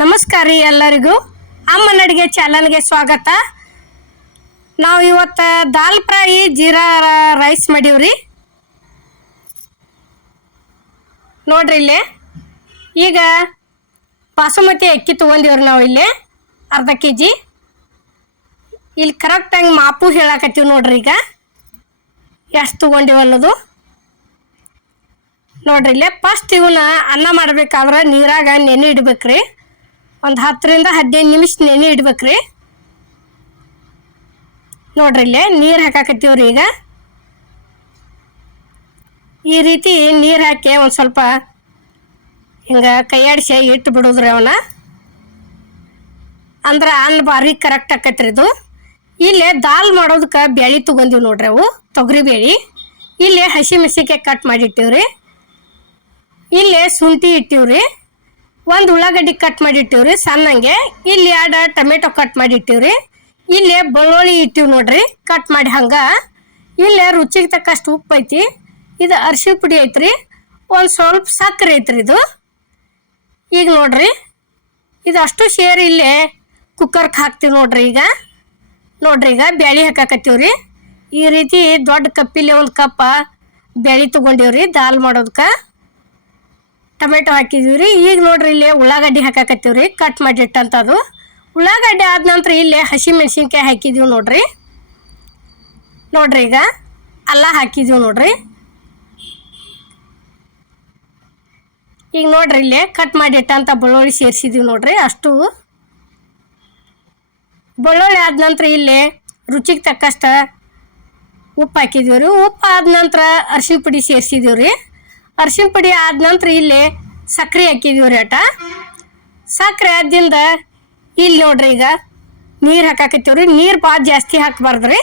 ನಮಸ್ಕಾರ ರೀ ಎಲ್ಲರಿಗೂ. ಅಮ್ಮನ ಅಡುಗೆ ಚಾನಲ್ಗೆ ಸ್ವಾಗತ. ನಾವು ಇವತ್ತು ದಾಲ್ ಫ್ರೈ, ಜೀರಾ ರೈಸ್ ಮಾಡೀವ್ರಿ. ನೋಡ್ರಿ ಇಲ್ಲಿ. ಈಗ ಬಾಸುಮತಿ ಅಕ್ಕಿ ತೊಗೊಂಡಿವ್ರಿ ನಾವು ಇಲ್ಲಿ, ಅರ್ಧ ಕೆ ಜಿ ಇಲ್ಲಿ ಕರೆಕ್ಟಾಗಿ ಮಾಪು ಹೇಳಾಕತ್ತೀವಿ ನೋಡ್ರಿ ಈಗ. ಎಷ್ಟು ತೊಗೊಂಡಿವಲ್ಲದು ನೋಡ್ರಿ ಇಲ್ಲೇ. ಫಸ್ಟ್ ಇವನ್ನ ಅನ್ನ ಮಾಡ್ಬೇಕಾದ್ರೆ ನೀರಾಗ ನೆನೆ ಇಡ್ಬೇಕ್ರಿ. ಒಂದು ಹತ್ತರಿಂದ ಹದಿನೈದು ನಿಮಿಷ ನೆನೆ ಇಡ್ಬೇಕ್ರಿ. ನೋಡ್ರಿ ಇಲ್ಲೇ ನೀರು ಹಾಕಾಕತ್ತೀವ್ರಿ ಈಗ. ಈ ರೀತಿ ನೀರು ಹಾಕಿ ಒಂದು ಸ್ವಲ್ಪ ಹಿಂಗೆ ಕೈಯಾಡಿಸಿ ಇಟ್ಟು ಬಿಡೋದ್ರಿ ಅವನ್ನ ಅಂದ್ರೆ ಅನ್ನ ಭಾರಿ ಕರೆಕ್ಟ್ ಆಕತ್ರಿ ಇದು. ಇಲ್ಲೇ ದಾಲ್ ಮಾಡೋದಕ್ಕೆ ಬೇಳೆ ತೊಗೊಂಡಿವಿ ನೋಡ್ರಿ ಅವು, ತೊಗರಿ ಬೇಳೆ ಇಲ್ಲೇ ಹಸಿ ಮೆಸಿಕೆ ಕಟ್ ಮಾಡಿಟ್ಟಿವ್ರಿ. ಇಲ್ಲೇ ಶುಂಠಿ ಇಟ್ಟಿವ್ರಿ. ಒಂದು ಉಳ್ಳಾಗಡ್ಡಿ ಕಟ್ ಮಾಡಿಟ್ಟಿವ್ರಿ, ಸಣ್ಣಂಗೆ. ಇಲ್ಲಿ ಎರಡು ಟೊಮೆಟೊ ಕಟ್ ಮಾಡಿಟ್ಟಿವ್ರಿ. ಇಲ್ಲಿ ಬೆಳ್ಳುಳ್ಳಿ ಇಟ್ಟಿವಿ ನೋಡ್ರಿ ಕಟ್ ಮಾಡಿ ಹಂಗೆ. ಇಲ್ಲೇ ರುಚಿಗೆ ತಕ್ಕಷ್ಟು ಉಪ್ಪು ಐತಿ. ಇದು ಅರಿಶಿ ಪುಡಿ ಐತ್ರಿ. ಒಂದು ಸ್ವಲ್ಪ ಸಕ್ಕರೆ ಐತ್ರಿ ಇದು. ಈಗ ನೋಡ್ರಿ, ಇದು ಅಷ್ಟು ಸೇರಿ ಇಲ್ಲೇ ಕುಕ್ಕರ್ಗೆ ಹಾಕ್ತೀವಿ ನೋಡ್ರಿ ಈಗ. ನೋಡ್ರಿ ಈಗ ಬ್ಯಾಳಿ ಹಾಕಾಕತ್ತೀವ್ರಿ. ಈ ರೀತಿ ದೊಡ್ಡ ಕಪ್ಪಿಲ್ಲಿ ಒಂದು ಕಪ್ಪ ಬ್ಯಾಳಿ ತೊಗೊಂಡೀವ್ರಿ ದಾಲ್ ಮಾಡೋದಕ್ಕೆ ಟೊಮೆಟೊ ಹಾಕಿದೀವಿ ಈಗ ನೋಡ್ರಿ ಇಲ್ಲಿ ಉಳ್ಳಾಗಡ್ಡಿ ರೀ ಕಟ್ ಮಾಡಿಟ್ಟಂಥದ್ದು ಉಳ್ಳಾಗಡ್ಡಿ ಆದ ನಂತರ ಇಲ್ಲಿ ಹಸಿ ಮೆಣಸಿನ್ಕಾಯಿ ಹಾಕಿದೀವಿ ನೋಡ್ರಿ. ನೋಡ್ರಿ ಈಗ. ಅಲ್ಲ ಹಾಕಿದೀವಿ ನೋಡ್ರಿ. ಈಗ ನೋಡ್ರಿ ಇಲ್ಲಿ ಕಟ್ ಮಾಡಿಟ್ಟಂಥ ಬೆಳ್ಳುಳ್ಳಿ ಸೇರಿಸಿದೀವಿ ನೋಡ್ರಿ. ಅಷ್ಟು ಬೆಳ್ಳುಳ್ಳಿ ಆದ ನಂತರ ಇಲ್ಲಿ ರುಚಿಗೆ ತಕ್ಕಷ್ಟು ಉಪ್ಪು ಹಾಕಿದೀವಿ ರೀ ಉಪ್ಪು ಆದ ನಂತರ ಅರಿಶಿನ ಪುಡಿ ಸೇರಿಸಿದೀವಿ ರೀ ಅರಿಶಿನ ಪುಡಿ ಆದ ನಂತರ ಇಲ್ಲಿ ಸಕ್ಕರೆ ಹಾಕಿದೀವಿ ರೀ ಅಟ ಸಕ್ಕರೆ ಆದಿಂದ ಇಲ್ಲಿ ನೋಡ್ರಿ ಈಗ ನೀರು ಹಾಕಾಕತ್ತೀವ್ರಿ. ನೀರು ಭಾಳ ಜಾಸ್ತಿ ಹಾಕಬಾರ್ದು ರೀ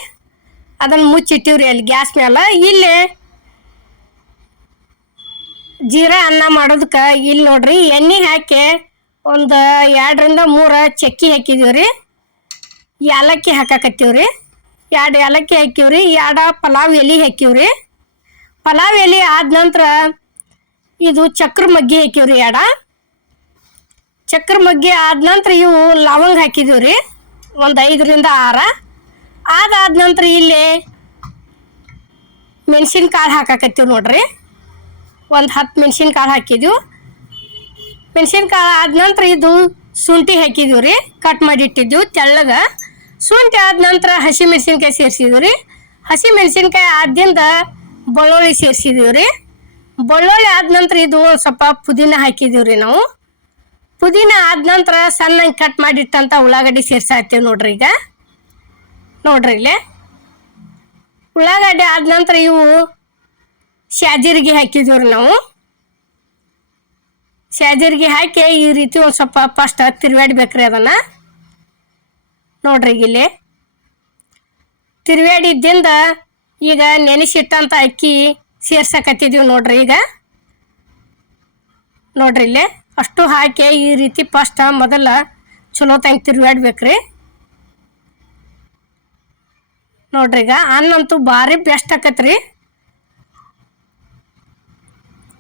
ಅದನ್ನು ಮುಚ್ಚಿಟ್ಟಿವ್ರಿ ಅಲ್ಲಿ ಗ್ಯಾಸ್ ಮೇಲೆ ಇಲ್ಲಿ ಜೀರಾ ಅನ್ನ ಮಾಡೋದಕ್ಕೆ ಇಲ್ಲಿ ನೋಡ್ರಿ ಎಣ್ಣೆ ಹಾಕಿ ಒಂದು ಎರಡರಿಂದ ಮೂರು ಚಕ್ಕಿ ಹಾಕಿದೀವಿ ರೀ ಏಲಕ್ಕಿ ಹಾಕಾಕತ್ತೀವ್ರಿ. ಎರಡು ಏಲಕ್ಕಿ ಹಾಕಿವ್ರಿ. ಎರಡು ಪಲಾವ್ ಎಲೆ ಹಾಕಿವ್ರಿ. ಪಲಾವ್ ಎಲೆ ಆದ ನಂತರ ಇದು ಚಕ್ರ ಮಗ್ಗಿ ಹಾಕಿವ್ರಿ ಎಡ ಚಕ್ರ ಮಗ್ಗಿ ಆದ ನಂತರ ಇವು ಲವಂಗ ಹಾಕಿದೀವ್ರಿ. ಒಂದು ಐದರಿಂದ ಆರ. ಅದಾದ ನಂತರ ಇಲ್ಲಿ ಮೆಣಸಿನ್ಕಾಳು ಹಾಕಾಕತ್ತೀವಿ ನೋಡ್ರಿ. ಒಂದು ಹತ್ತು ಮೆಣಸಿನ್ಕಾಳು ಹಾಕಿದ್ವಿ. ಮೆಣಸಿನ್ಕಾಳು ಆದ ನಂತರ ಇದು ಶುಂಠಿ ಹಾಕಿದೀವಿ ರೀ ಕಟ್ ಮಾಡಿ ಇಟ್ಟಿದ್ವಿ ತೆಳ್ಳಗೆ. ಶುಂಠಿ ಆದ ನಂತರ ಹಸಿ ಮೆಣಸಿನ್ಕಾಯಿ ಸೇರಿಸಿದ್ವಿ ರೀ ಹಸಿ ಮೆಣಸಿನ್ಕಾಯಿ ಆದ್ದಿಂದ ಬೆಳ್ಳುಳ್ಳಿ ಸೇರಿಸಿದೀವಿ ರೀ ಬೆಳ್ಳುಳ್ಳಿ ಆದ ನಂತರ ಇದು ಸ್ವಲ್ಪ ಪುದೀನ ಹಾಕಿದೀವಿ ರೀ ನಾವು. ಪುದೀನ ಆದ ನಂತರ ಸಣ್ಣಗೆ ಕಟ್ ಮಾಡಿಟ್ಟಂಥ ಉಳ್ಳಾಗಡ್ಡಿ ಸೇರ್ಸಾಕ್ತೀವಿ ನೋಡ್ರಿ ಈಗ. ನೋಡ್ರಿ ಇಲ್ಲಿ. ಉಳ್ಳಾಗಡ್ಡಿ ಆದ ನಂತರ ಇವು ಶಾಜೀರಿಗೆ ಹಾಕಿದೀವಿ ರೀ ನಾವು. ಶಾಜೀರಿಗೆ ಹಾಕಿ ಈ ರೀತಿ ಒಂದು ಸ್ವಲ್ಪ ಫಸ್ಟ್ ತಿರುವಾಡ್ಬೇಕ್ರಿ ಅದನ್ನು. ನೋಡ್ರಿ ಇಲ್ಲಿ. ತಿರುವಾಡಿದ್ದಿಂದ ಈಗ ನೆನೆಸಿಟ್ಟಂಥ ಅಕ್ಕಿ ಸೇರ್ಸಕತ್ತಿದೀವಿ ನೋಡ್ರಿ ಈಗ. ನೋಡ್ರಿ ಇಲ್ಲಿ. ಅಷ್ಟು ಹಾಕಿ ಈ ರೀತಿ ಫಸ್ಟ್ ಮೊದಲ ಚಲೋ ತಂಗ್ ತಿರುಗಾಡ್ಬೇಕ್ರಿ ನೋಡ್ರಿ ಈಗ ಅನ್ನಂತೂ ಭಾರಿ ಬೆಸ್ಟ್ ಆಕತ್ರಿ.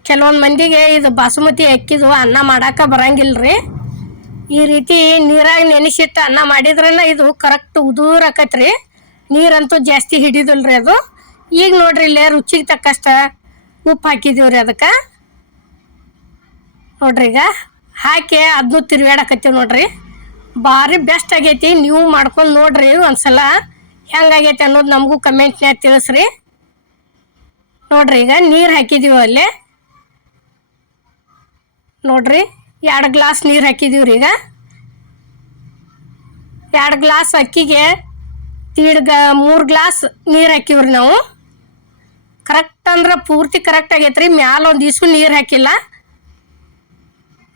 ಕೆಲವೊಂದು ಮಂದಿಗೆ ಇದು ಬಾಸುಮತಿ ಅಕ್ಕಿದು ಅನ್ನ ಮಾಡಾಕ ಬರಂಗಿಲ್ರಿ. ಈ ರೀತಿ ನೀರಾಗಿ ನೆನೆಸಿಟ್ಟು ಅನ್ನ ಮಾಡಿದ್ರಲ್ಲ ಇದು ಕರೆಕ್ಟ್ ಉದೂರ್ ಆಕತ್ರಿ. ನೀರಂತೂ ಜಾಸ್ತಿ ಹಿಡಿದಿಲ್ರಿ ಅದು. ಈಗ ನೋಡ್ರಿ ಇಲ್ಲೇ ರುಚಿಗೆ ತಕ್ಕಷ್ಟ ಉಪ್ಪು ಹಾಕಿದೀವ್ರಿ ಅದಕ್ಕೆ. ನೋಡ್ರಿ ಈಗ ಹಾಕಿ ಅದನ್ನು ತಿರುಗಾಡಕತ್ತೀವಿ ನೋಡ್ರಿ. ಭಾರಿ ಬೆಸ್ಟ್ ಆಗೈತಿ, ನೀವು ಮಾಡ್ಕೊಂಡು ನೋಡ್ರಿ ಒಂದ್ಸಲ. ಹೆಂಗಾಗೈತಿ ಅನ್ನೋದು ನಮಗೂ ಕಮೆಂಟ್ನ್ಯಾಗ ತಿಳಿಸ್ರಿ. ನೋಡ್ರಿ ಈಗ ನೀರು ಹಾಕಿದೀವಿ ಅಲ್ಲಿ. ನೋಡ್ರಿ, ಎರಡು ಗ್ಲಾಸ್ ನೀರು ಹಾಕಿದೀವಿ ಈಗ. ಎರಡು ಗ್ಲಾಸ್ ಅಕ್ಕಿಗೆ ತೀಡ್ ಗ ಮೂರು ಗ್ಲಾಸ್ ನೀರು ಹಾಕಿವ್ರಿ ನಾವು. ಕರೆಕ್ಟ್ ಅಂದ್ರೆ ಪೂರ್ತಿ ಕರೆಕ್ಟ್ ಆಗೈತೆ ರೀ ಮ್ಯಾಲ ಒಂದು ಇಸು ನೀರು ಹಾಕಿಲ್ಲ.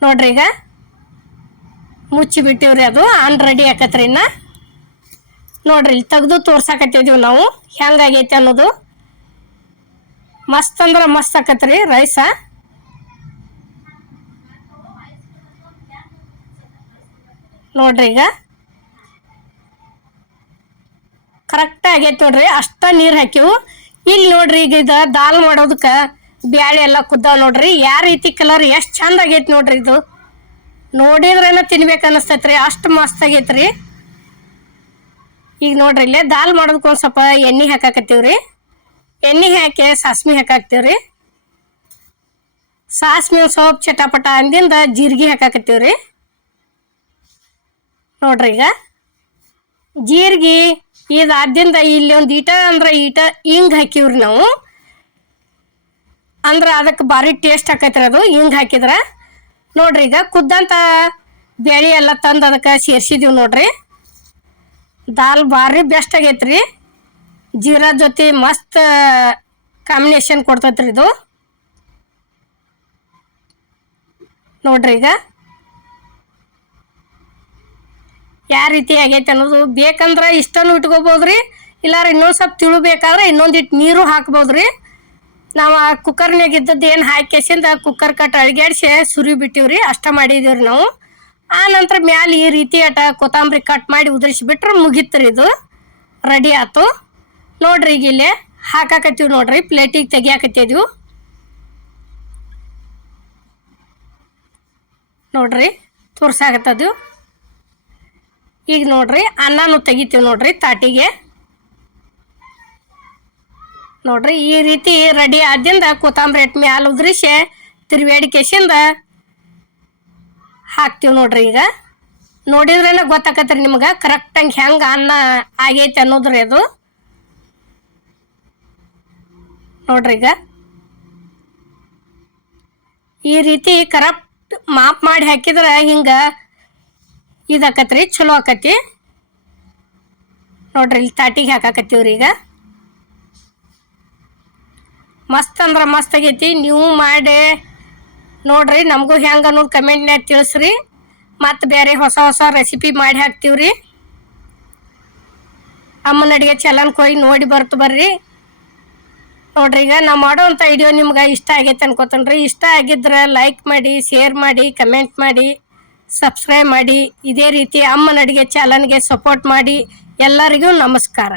ನೋಡ್ರಿ ಈಗ. ಮುಚ್ಚಿ ಬಿಟ್ಟಿವ್ರಿ ಅದು. ಆನ್ ರೆಡಿ ಆಕತ್ರಿ ಇನ್ನ. ನೋಡ್ರಿ, ಇಲ್ಲಿ ತೆಗ್ದು ತೋರ್ಸಾಕತ್ತಿದೀವಿ ನಾವು. ಹೆಂಗಾಗೈತೆ ಅನ್ನೋದು. ಮಸ್ತ್ ಅಂದ್ರೆ ಮಸ್ತ್ ಆಕತ್ರಿ ರೈಸ ನೋಡ್ರಿ ಈಗ. ಕರೆಕ್ಟ್ ಆಗೈತೆ ನೋಡ್ರಿ. ಅಷ್ಟ ನೀರು ಹಾಕಿವು ಇಲ್ಲಿ ನೋಡ್ರಿ ಈಗ ಇದು ದಾಲ್ ಮಾಡೋದಕ್ಕೆ ಬ್ಯಾಳೆ ಎಲ್ಲ ಕುದ್ದಾವ ನೋಡ್ರಿ. ಯಾವ ರೀತಿ ಕಲರ್ ಎಷ್ಟು ಚಂದ ಆಗೈತಿ ನೋಡ್ರಿ ಇದು. ನೋಡಿದ್ರೇನ ತಿನ್ಬೇಕು ಅನಿಸ್ತೈತ್ರಿ. ಅಷ್ಟು ಮಸ್ತ್ ಆಗೈತ್ರಿ. ಈಗ ನೋಡ್ರಿ ಇಲ್ಲೇ ದಾಲ್ ಮಾಡೋದಕ್ಕೆ ಒಂದು ಸ್ವಲ್ಪ ಎಣ್ಣೆ ಹಾಕಾಕತ್ತೀವ್ರಿ. ಎಣ್ಣೆ ಹಾಕಿ ಸಾಸ್ಮಿ ಹಾಕಾಕ್ತೀವ್ರಿ. ಸಾಸ್ಮಿ ಒಂದು ಸ್ವಲ್ಪ ಚಟಾಪಟ ಅಂದಿಂದ ಜೀರಿಗೆ ಹಾಕಾಕತ್ತೀವ್ರಿ. ನೋಡ್ರಿ ಈಗ. ಜೀರಿಗೆ ಇದಾದ್ದಿಂದ ಇಲ್ಲಿ ಒಂದು ಈಟ ಅಂದ್ರೆ ಈಟ ಹಿಂಗ್ ಹಾಕಿವ್ರಿ ನಾವು. ಅಂದ್ರೆ ಅದಕ್ಕೆ ಭಾರಿ ಟೇಸ್ಟ್ ಆಕೈತ್ರಿ ಅದು, ಹಿಂಗ್ ಹಾಕಿದ್ರೆ. ನೋಡ್ರಿ ಈಗ ಕುದ್ದಂತ ಬೇಳೆ ಎಲ್ಲ ತಂದು ಅದಕ್ಕೆ ಸೇರಿಸಿದೀವಿ ನೋಡ್ರಿ. ದಾಲ್ ಭಾರಿ ಬೆಸ್ಟ್ ಆಗೈತ್ರಿ. ಜೀರಾ ಜೊತೆ ಮಸ್ತ್ ಕಾಂಬಿನೇಷನ್ ಕೊಡ್ತೈತ್ರಿ ಇದು. ನೋಡ್ರಿ ಈಗ. ಯಾವ ರೀತಿ ಆಗೈತೆ ಅನ್ನೋದು ಬೇಕಂದ್ರೆ ಇಷ್ಟನ್ನು ಇಟ್ಕೋಬೋದ್ರಿ. ಇಲ್ಲಾರ ಇನ್ನೊಂದು ಸ್ವಲ್ಪ ತಿಳಬೇಕಾದ್ರೆ ಇನ್ನೊಂದಿಟ್ಟು ನೀರು ಹಾಕ್ಬೋದ್ರಿ. ನಾವು ಆ ಕುಕ್ಕರ್ನಾಗ ಇದ್ದದ್ದು ಏನು ಹಾಕಿಸಿಂದ ಕುಕ್ಕರ್ ಕಟ್ ಅಳ್ಗ್ಯಾಡ್ಸಿ ಸುರಿ ಬಿಟ್ಟಿವ್ರಿ. ಅಷ್ಟ ಮಾಡಿದೀವ್ರಿ ನಾವು. ಆ ನಂತರ ಮ್ಯಾಲೆ ಈ ರೀತಿ ಅಟ ಕೊತ್ತಂಬರಿ ಕಟ್ ಮಾಡಿ ಉದುರಿಸಿಬಿಟ್ರೆ ಮುಗೀತ್ರಿ ಇದು. ರೆಡಿ ಆತು. ನೋಡ್ರಿ ಈಗ ಇಲ್ಲೇ ಹಾಕಾಕತ್ತೀವಿ ನೋಡ್ರಿ. ಪ್ಲೇಟಿಗೆ ತೆಗಿಯಾಕತ್ತಿದ್ವು. ನೋಡ್ರಿ ತೋರ್ಸಾಕತ್ತದು ಈಗ ನೋಡ್ರಿ ಅನ್ನನೂ ತೆಗಿತೀವಿ ನೋಡ್ರಿ ತಾಟಿಗೆ. ನೋಡ್ರಿ ಈ ರೀತಿ ರೆಡಿ ಆದ್ದಿಂದ ಕೊತ್ತಂಬರಿ ಎಟ್ ಮ್ಯಾಲ ಉದ್ರಿಸಿ ತಿರುವೇಡಿ ಕೇಸಿಂದ ಹಾಕ್ತೀವಿ ನೋಡ್ರಿ ಈಗ. ನೋಡಿದ್ರೇನೆ ಗೊತ್ತಾಕತ್ರಿ ನಿಮ್ಗೆ ಕರೆಕ್ಟಂಗೆ ಹೆಂಗೆ ಅನ್ನ ಆಗೈತೆ ಅನ್ನೋದ್ರಿ ಅದು. ನೋಡ್ರಿ ಈಗ. ಈ ರೀತಿ ಕರೆಕ್ಟ್ ಮಾಪ್ ಮಾಡಿ ಹಾಕಿದ್ರೆ ಹಿಂಗೆ ಇದಾಕತ್ರಿ, ಚಲೋ ಆಕತಿ. ನೋಡ್ರಿ, ಇಲ್ಲಿ ತಾಟಿಗೆ ಹಾಕಾಕತ್ತೀವ್ರಿ ಈಗ. ಮಸ್ತ್ ಅಂದ್ರೆ ಮಸ್ತ್ ಆಗೈತಿ, ನೀವು ಮಾಡಿ. ನೋಡ್ರಿ, ನಮಗೂ ಹೆಂಗೆ ಅನ್ನೋದು ಕಮೆಂಟ್ನ್ಯಾಗ ತಿಳಿಸ್ರಿ. ಮತ್ತು ಬೇರೆ ಹೊಸ ಹೊಸ ರೆಸಿಪಿ ಮಾಡಿ ಹಾಕ್ತೀವ್ರಿ. ಅಮ್ಮನ ಅಡುಗೆ ಚಲನ್ ಕೊಯ್ ನೋಡಿ ಬರ್ತು ಬರ್ರಿ. ನೋಡ್ರಿ, ಈಗ ನಾವು ಮಾಡೋವಂಥ ವಿಡಿಯೋ ನಿಮ್ಗೆ ಇಷ್ಟ ಆಗೈತೆ ಅನ್ಕೋತೇನ್ರಿ. ಇಷ್ಟ ಆಗಿದ್ರೆ ಲೈಕ್ ಮಾಡಿ ಶೇರ್ ಮಾಡಿ ಕಮೆಂಟ್ ಮಾಡಿ. ಸಬ್ಸ್ಕ್ರೈಬ್ ಮಾಡಿ ಇದೇ ರೀತಿ ಅಮ್ಮನ ಅಡುಗೆ ಚಾನಲ್ಗೆ ಸಪೋರ್ಟ್ ಮಾಡಿ ಎಲ್ಲರಿಗೂ ನಮಸ್ಕಾರ.